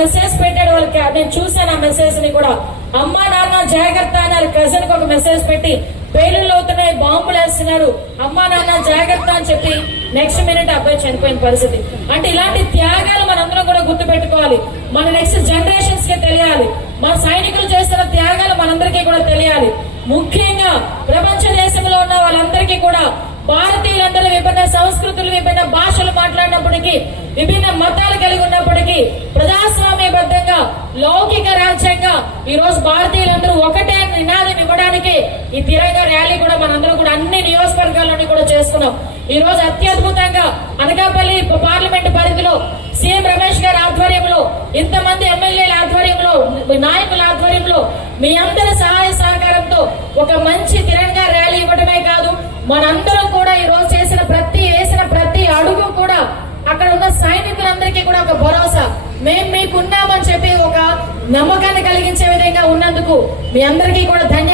Message పెట్టాడు వాళ్ళకి, నేను చూసాను ఆ మెసేజ్ ని కూడా. అమ్మా నాన్న జాగ్రత్త అని కజిన్ కి ఒక మెసేజ్ పెట్టి పేలుళ్ళు అవుతున్నాయి, బాంబులు వేస్తున్నారు, అమ్మా నాన్న జాగ్రత్త అని చెప్పి నెక్స్ట్ మినిట్ అబ్బాయి చనిపోయిన పరిస్థితి. అంటే ఇలాంటి త్యాగాలు మనందరం కూడా గుర్తు పెట్టుకోవాలి. మన నెక్స్ట్ జనరేషన్స్ కి తెలియాలి. మన సైనికులు చేస్తున్న త్యాగాలు మనందరికీ కూడా తెలియాలి. ముఖ్యంగా ప్రపంచ దేశంలో ఉన్న వాళ్ళందరికీ కూడా, భారతీయులందరూ విభిన్న సంస్కృతులు, విభిన్న భాషలు మాట్లాడినప్పటికీ, విభిన్న మతాలు కలిగి ఉన్నప్పటికీ, ప్రజాస్వామ్యబద్ధంగా లౌకిక రాజ్యంగా ఈ రోజు భారతీయులందరూ ఒకటే నినాదం ఇవ్వడానికి ఈ తిరంగా ర్యాలీ కూడా మనందరం కూడా అన్ని నియోజకవర్గాల్లోని కూడా చేసుకున్నాం. ఈ రోజు అత్యద్భుతంగా అనకాపల్లి పార్లమెంట్ పరిధిలో సీఎం రమేష్ గారి ఆధ్వర్యంలో, ఇంతమంది ఎమ్మెల్యేల ఆధ్వర్యంలో, నాయకుల ఆధ్వర్యంలో, మీ అందరి సహాయ సహకారంతో ఒక మంచి తిరంగా ర్యాలీ ఇవ్వడమే కాదు, మనందరం కూడా ఈ రోజు వేసిన ప్రతి అడుగు కూడా అక్కడ ఉన్న సైనికులందరికీ కూడా ఒక భరోసా, మేము మీకున్నామని చెప్పి ఒక నమ్మకాన్ని కలిగించే విధంగా ఉన్నందుకు మీ అందరికీ కూడా ధన్యవాదాలు.